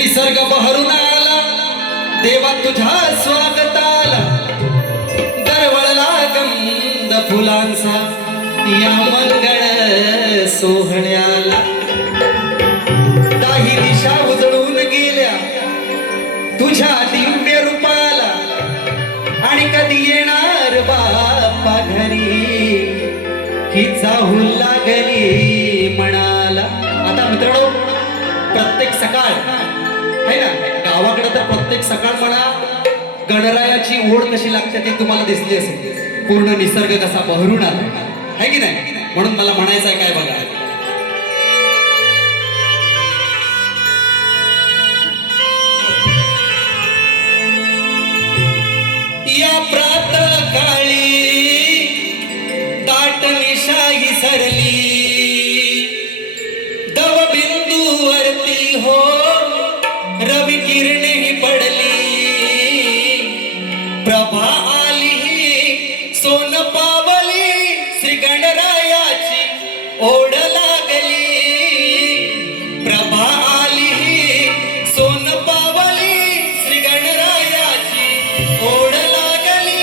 निसर्ग बहरून आला देवा तुझ्या स्वागताला, दरवळला गंध फुलांचा या मंगळ सोहळ्याला. काही दिशा उजळून गेल्या तुझ्या दिव्य रूपाला, आणि कधी येणार बाप्पा घरी ही चाहूल लागली मनाला. आता मित्रांनो, प्रत्येक सकाळ है ना, गावाकडे तर प्रत्येक सकाळ म्हणा गणरायाची ओढ कशी लागते ते तुम्हाला दिसली असेल. पूर्ण निसर्ग कसा बहरून आला है की नाही. म्हणून मला म्हणायचं आहे काय बघा, या प्रातः काळी दाट निशाही सरली, दवबिंदूवरती हो रवि किरणे ही पडली. प्रभा आली सोन पावली, श्री गणरायाची ओढ लागली. प्रभा आली सोन पावली, श्री गणरायाची ओढ लागली.